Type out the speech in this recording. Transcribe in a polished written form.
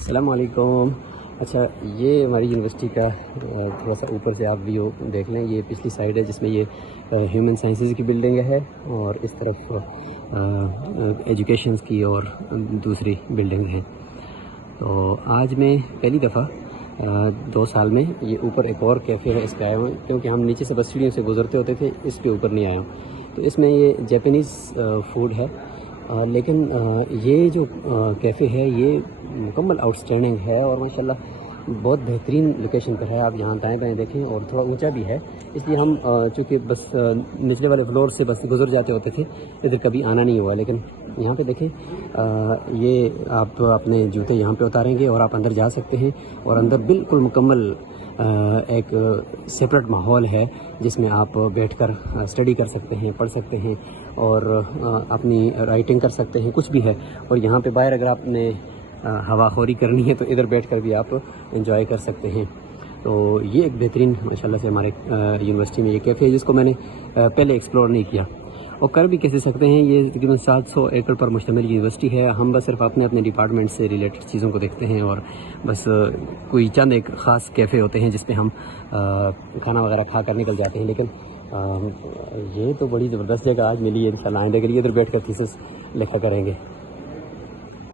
السلام علیکم۔ اچھا، یہ ہماری یونیورسٹی کا تھوڑا سا اوپر سے آپ ویو دیکھ لیں۔ یہ پچھلی سائڈ ہے جس میں یہ ہیومن سائنسز کی بلڈنگ ہے، اور اس طرف ایجوکیشنز کی اور دوسری بلڈنگ ہیں۔ تو آج میں پہلی دفعہ 2 سال میں یہ اوپر ایک اور کیفے ہے، اس پہ آیا ہوں، کیونکہ ہم نیچے سے بس سیڑھیوں سے گزرتے ہوتے تھے، اس پہ اوپر نہیں آیا ہوں۔ تو اس میں یہ جیپنیز فوڈ ہے، لیکن یہ جو کیفے ہے یہ مکمل آؤٹ اسٹینڈنگ ہے، اور ماشاءاللہ بہت بہترین لوکیشن پر ہے۔ آپ یہاں دائیں بائیں دیکھیں، اور تھوڑا اونچا بھی ہے، اس لیے ہم چونکہ بس نچلے والے فلور سے بس گزر جاتے ہوتے تھے، ادھر کبھی آنا نہیں ہوا۔ لیکن یہاں پہ دیکھیں، یہ آپ اپنے جوتے یہاں پہ اتاریں گے اور آپ اندر جا سکتے ہیں، اور اندر بالکل مکمل ایک سپریٹ ماحول ہے جس میں آپ بیٹھ کر اسٹڈی کر سکتے ہیں، پڑھ سکتے ہیں، اور اپنی رائٹنگ کر سکتے ہیں، کچھ بھی ہے۔ اور یہاں پہ باہر اگر آپ نے ہوا خوری کرنی ہے تو ادھر بیٹھ کر بھی آپ انجوائے کر سکتے ہیں۔ تو یہ ایک بہترین ماشاءاللہ سے ہمارے یونیورسٹی میں یہ کیفے ہے، جس کو میں نے پہلے ایکسپلور نہیں کیا، اور کر بھی کیسے سکتے ہیں۔ یہ تقریباً 700 ایکڑ پر مشتمل یونیورسٹی ہے۔ ہم بس صرف اپنے ڈپارٹمنٹ سے ریلیٹڈ چیزوں کو دیکھتے ہیں، اور بس کوئی چند ایک خاص کیفے ہوتے ہیں جس پہ ہم کھانا وغیرہ کھا کر نکل جاتے ہیں۔ لیکن یہ تو بڑی زبردست جگہ آج ملی ہے، انشاءاللہ آئندہ کے لیے ادھر بیٹھ کر تھیسس لکھا کریں گے۔